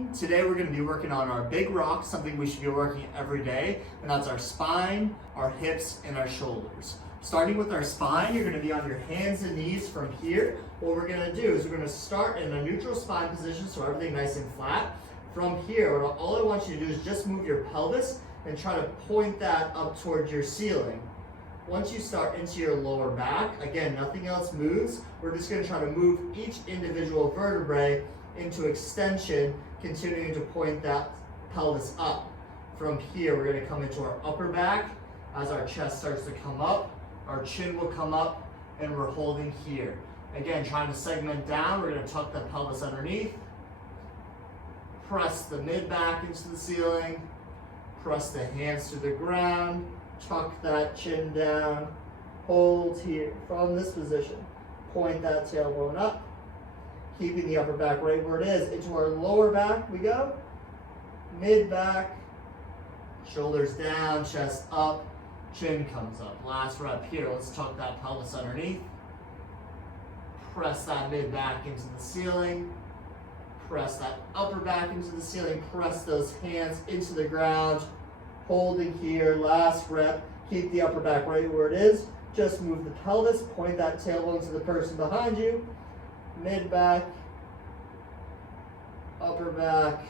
routine. Today we're going to be working on our big rock, something we should be working every day, and that's our spine, our hips, and our shoulders. Starting with our spine, you're going to be on your hands and knees from here. What we're going to do is we're going to start in a neutral spine position, so everything nice and flat. From here, all I want you to do is just move your pelvis and try to point that up towards your ceiling. Once you start into your lower back, again, nothing else moves. We're just going to try to move each individual vertebrae into extension, continuing to point that pelvis up. From here, we're going to come into our upper back. As our chest starts to come up, our chin will come up, and we're holding here. Again, trying to segment down, we're going to tuck the pelvis underneath. Press the mid-back into the ceiling. Press the hands to the ground. Tuck that chin down, hold here from this position. Point that tailbone up, keeping the upper back right where it is. Into our lower back we go, mid back, shoulders down, chest up, chin comes up. Last rep here, let's tuck that pelvis underneath. Press that mid back into the ceiling. Press that upper back into the ceiling. Press those hands into the ground. Holding here, last rep, keep the upper back right where it is. Just move the pelvis, point that tailbone to the person behind you. Mid back, upper back,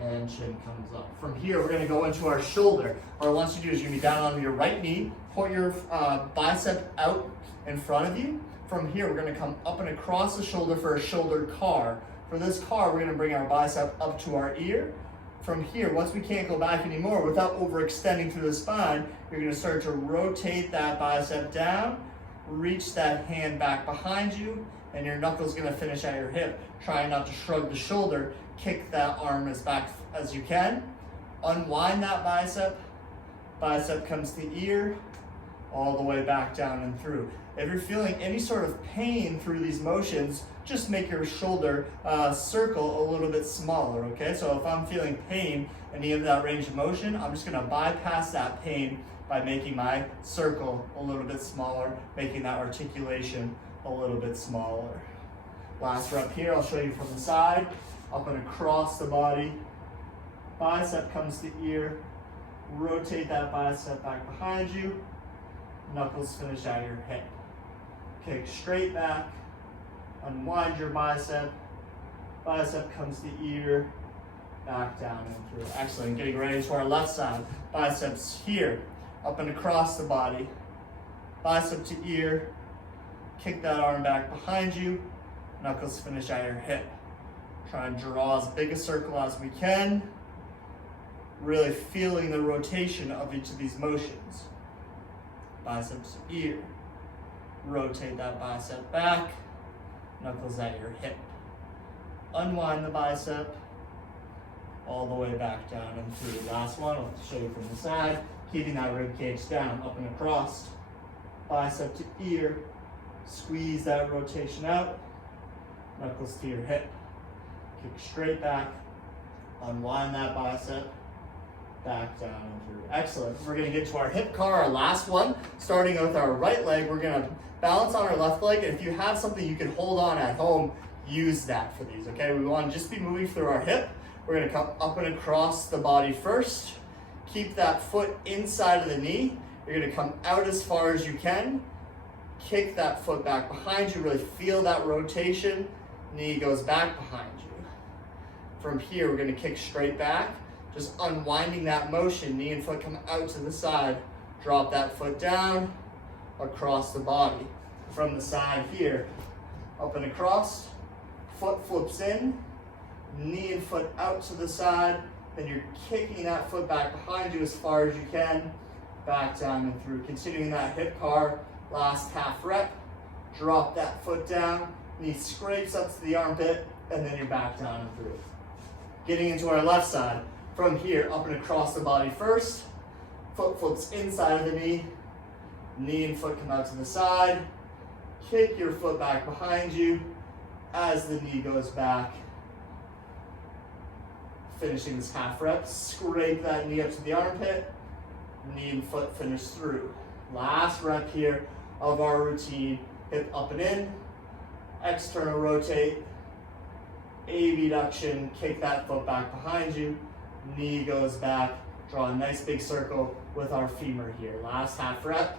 and chin comes up. From here, we're gonna go into our shoulder. What I want you to do is you're gonna be down on your right knee, put your bicep out in front of you. From here, we're gonna come up and across the shoulder for a shoulder car. For this car, we're gonna bring our bicep up to our ear. From here, once we can't go back anymore without overextending through the spine, you're going to start to rotate that bicep down, reach that hand back behind you, and your knuckle's going to finish at your hip. Try not to shrug the shoulder, kick that arm as back as you can. Unwind that bicep, bicep comes to ear, all the way back down and through. If you're feeling any sort of pain through these motions, just make your shoulder circle a little bit smaller, okay? So if I'm feeling pain in any of that range of motion, I'm just gonna bypass that pain by making my circle a little bit smaller, making that articulation a little bit smaller. Last rep here, I'll show you from the side, up and across the body. Bicep comes to ear, rotate that bicep back behind you, knuckles finish at your hip. Kick straight back, unwind your bicep, bicep comes to ear, back down and through. Excellent, getting ready to our left side. Biceps here, up and across the body, bicep to ear, kick that arm back behind you, knuckles finish at your hip. Try and draw as big a circle as we can, really feeling the rotation of each of these motions. Biceps to ear, rotate that bicep back, knuckles at your hip. Unwind the bicep, all the way back down and through. Last one, I'll show you from the side, keeping that rib cage down, up and across. Bicep to ear, squeeze that rotation out, knuckles to your hip. Kick straight back, unwind that bicep, back down and through. Excellent. We're going to get to our hip car, our last one. Starting with our right leg, we're going to balance on our left leg. And if you have something you can hold on at home, use that for these, okay? We want to just be moving through our hip. We're going to come up and across the body first. Keep that foot inside of the knee. You're going to come out as far as you can. Kick that foot back behind you. Really feel that rotation. Knee goes back behind you. From here, we're going to kick straight back. Just unwinding that motion, knee and foot come out to the side. Drop that foot down, across the body. From the side here, up and across, foot flips in, knee and foot out to the side, then you're kicking that foot back behind you as far as you can, back down and through. Continuing that hip car, last half rep, drop that foot down, knee scrapes up to the armpit, and then you're back down and through. Getting into our left side. From here, up and across the body first, foot flips inside of the knee, knee and foot come out to the side, kick your foot back behind you as the knee goes back. Finishing this half rep, scrape that knee up to the armpit, knee and foot finish through. Last rep here of our routine, hip up and in, external rotate, abduction, kick that foot back behind you, knee goes back, draw a nice big circle with our femur here. Last half rep,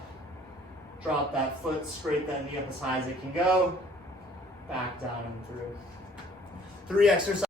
drop that foot, scrape that knee up as high as it can go, back down and through. 3 exercises.